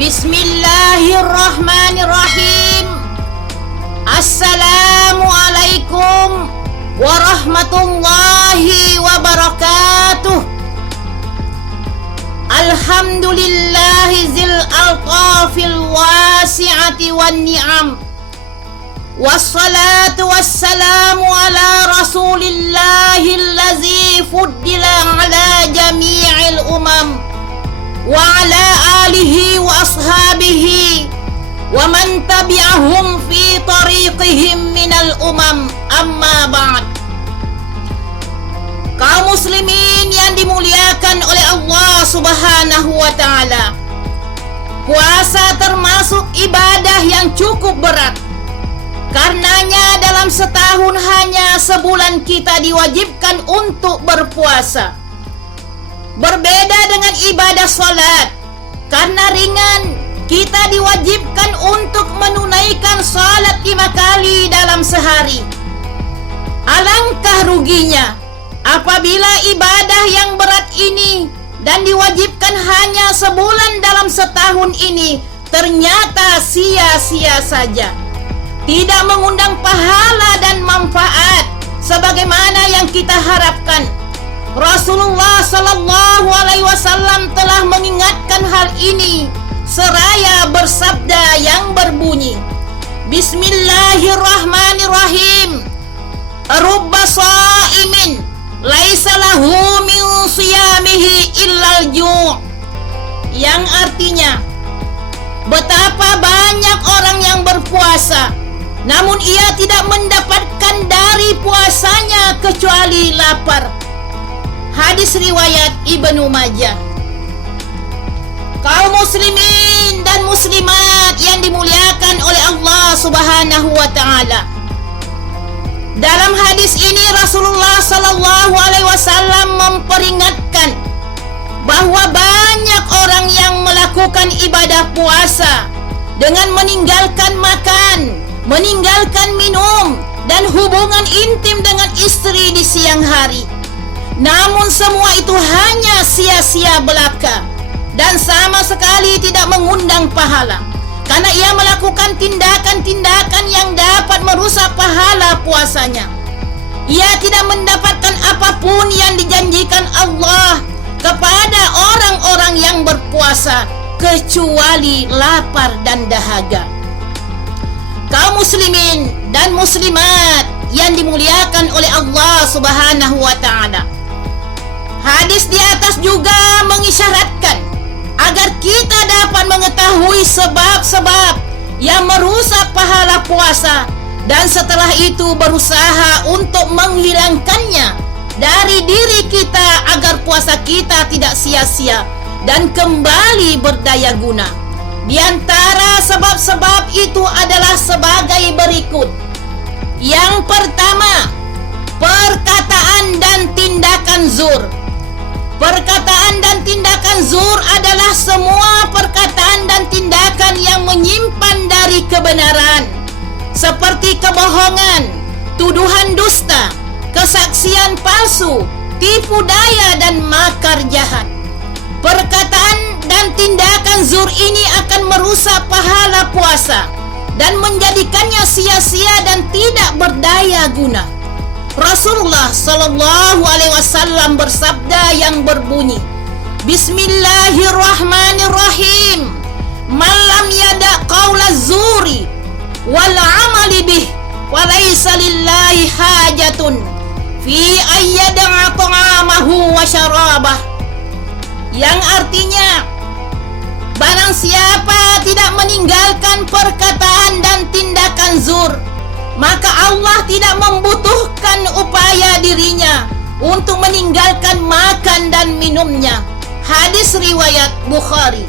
Bismillahirrahmanirrahim. Assalamualaikum warahmatullahi wabarakatuh. Alhamdulillahi zil altafil wasi'ati wan ni'am. Wassalatu wassalamu ala rasulillahi allazi fuddila ala jami'il umam wa ala alihi wa ashabihi wa man tabi'ahum fi tariqihim minal umam, amma ba'd. Kaum muslimin yang dimuliakan oleh Allah Subhanahu wa ta'ala, puasa termasuk ibadah yang cukup berat. Karenanya dalam setahun hanya sebulan kita diwajibkan untuk berpuasa. Berbeda dengan ibadah salat, karena ringan, kita diwajibkan untuk menunaikan salat 5 kali dalam sehari. Alangkah ruginya apabila ibadah yang berat ini dan diwajibkan hanya sebulan dalam setahun ini ternyata sia-sia saja, tidak mengundang pahala dan manfaat sebagaimana yang kita harapkan. Rasulullah sallallahu alaihi wasallam telah mengingatkan hal ini seraya bersabda yang berbunyi, Bismillahirrahmanirrahim. Rubba shaimin laisa lahu min siyamihi illal ju', yang artinya betapa banyak orang yang berpuasa namun ia tidak mendapatkan dari puasanya kecuali lapar. Hadis riwayat Ibnu Majah. Kaum muslimin dan muslimat yang dimuliakan oleh Allah Subhanahu wa ta'ala, dalam hadis ini Rasulullah sallallahu alaihi wasallam memperingatkan bahwa banyak orang yang melakukan ibadah puasa dengan meninggalkan makan, meninggalkan minum, dan hubungan intim dengan istri di siang hari. Namun semua itu hanya sia-sia belaka dan sama sekali tidak mengundang pahala, karena ia melakukan tindakan-tindakan yang dapat merusak pahala puasanya. Ia tidak mendapatkan apapun yang dijanjikan Allah kepada orang-orang yang berpuasa kecuali lapar dan dahaga. Kaum muslimin dan muslimat yang dimuliakan oleh Allah Subhanahu wa ta'ala, hadis di atas juga mengisyaratkan agar kita dapat mengetahui sebab-sebab yang merusak pahala puasa dan setelah itu berusaha untuk menghilangkannya dari diri kita agar puasa kita tidak sia-sia dan kembali berdaya guna. Di antara sebab-sebab itu adalah sebagai berikut. Yang pertama, perkataan dan tindakan zur. Perkataan dan tindakan zur adalah semua perkataan dan tindakan yang menyimpan dari kebenaran, seperti kebohongan, tuduhan dusta, kesaksian palsu, tipu daya, dan makar jahat. Perkataan dan tindakan zur ini akan merusak pahala puasa dan menjadikannya sia-sia dan tidak berdaya guna. Rasulullah sallallahu alaihi wasallam bersabda yang berbunyi, Bismillahirrahmanirrahim. Man lam yada' qaula zuri wal amali bih walaysa lillahi hajatun fi ayyada'a ta'amahu wa syarabah, yang artinya barang siapa tidak meninggalkan perkataan dan tindakan zur, maka Allah tidak membutuhkan upaya dirinya untuk meninggalkan makan dan minumnya. Hadis riwayat Bukhari.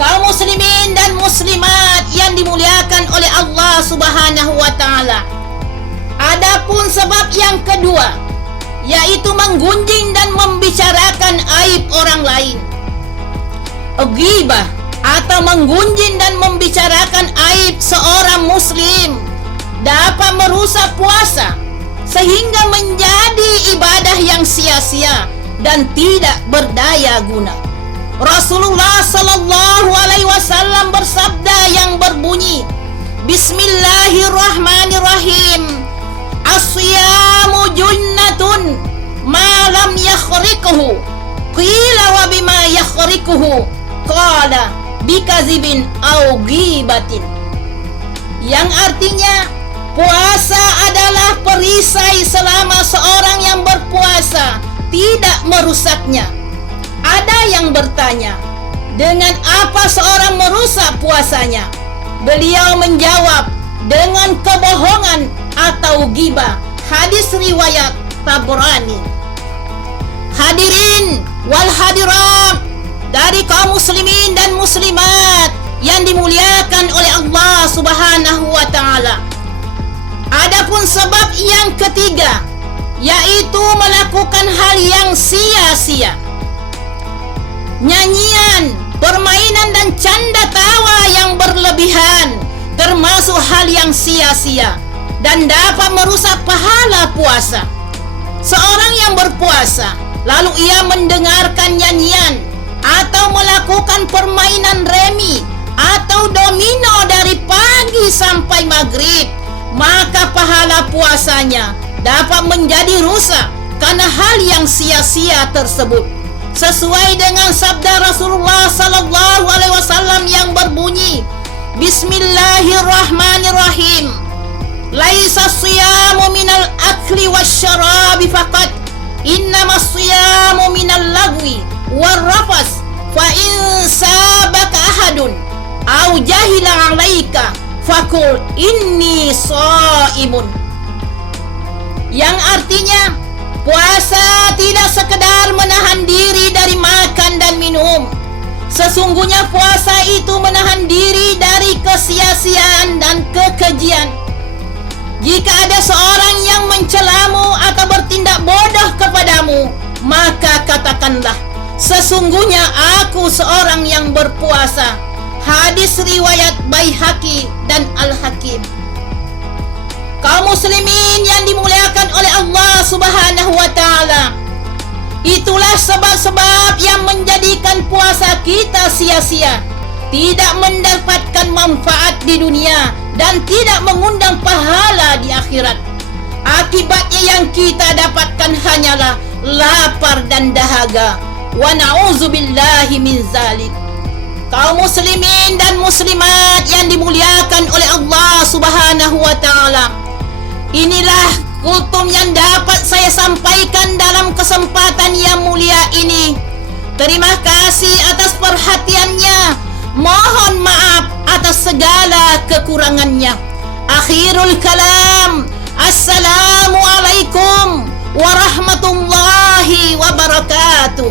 Kaum muslimin dan muslimat yang dimuliakan oleh Allah Subhanahu wa ta'ala, adapun sebab yang kedua, yaitu menggunjing dan membicarakan aib orang lain. Ghibah atau menggunjing dan membicarakan aib seorang muslim dapat merusak puasa sehingga menjadi ibadah yang sia-sia dan tidak berdaya guna. Rasulullah sallallahu alaihi wasallam bersabda yang berbunyi, Bismillahirrahmanirrahim. As-siyamu junnatun ma lam yakhrikuhu. Qila wa bima yakhrikuhu? Qala bikazibin au ghibatin. Yang artinya, puasa adalah perisai selama seorang yang berpuasa tidak merusaknya. Ada yang bertanya, dengan apa seorang merusak puasanya? Beliau menjawab, dengan kebohongan atau ghibah. Hadis riwayat Tabrani. Hadirin wal hadirat dari kaum muslimin dan muslimat yang dimuliakan oleh Allah Subhanahu wa taala. Adapun sebab yang ketiga, yaitu melakukan hal yang sia-sia. Nyanyian, permainan dan canda tawa yang berlebihan termasuk hal yang sia-sia dan dapat merusak pahala puasa. Seorang yang berpuasa lalu ia mendengarkan nyanyian atau melakukan permainan remi atau domino dari pagi sampai maghrib, maka pahala puasanya dapat menjadi rusak karena hal yang sia-sia tersebut. Sesuai dengan sabda Rasulullah sallallahu alaihi wasallam yang berbunyi, Bismillahirrahmanirrahim. Laisa siyamu minal akli wasyarabi faqat, innamas siyamu minal lagwi warrafas. Fa in sabaka ahadun au jahila alaika fakul inni shaimun. Yang artinya, puasa tidak sekedar menahan diri dari makan dan minum. Sesungguhnya puasa itu menahan diri dari kesia-siaan dan kekejian. Jika ada seorang yang mencelamu atau bertindak bodoh kepadamu, maka katakanlah, sesungguhnya aku seorang yang berpuasa. Hadis riwayat Baihaqi dan Al-Hakim. Kaum muslimin yang dimuliakan oleh Allah Subhanahu wa taala, itulah sebab-sebab yang menjadikan puasa kita sia-sia, tidak mendapatkan manfaat di dunia dan tidak mengundang pahala di akhirat. Akibatnya yang kita dapatkan hanyalah lapar dan dahaga. Wa na'udzubillahi min zalik. Kaum muslimin dan muslimat yang dimuliakan oleh Allah Subhanahu wa taala, inilah kultum yang dapat saya sampaikan dalam kesempatan yang mulia ini. Terima kasih atas perhatiannya. Mohon maaf atas segala kekurangannya. Akhirul kalam. Assalamualaikum warahmatullahi wabarakatuh.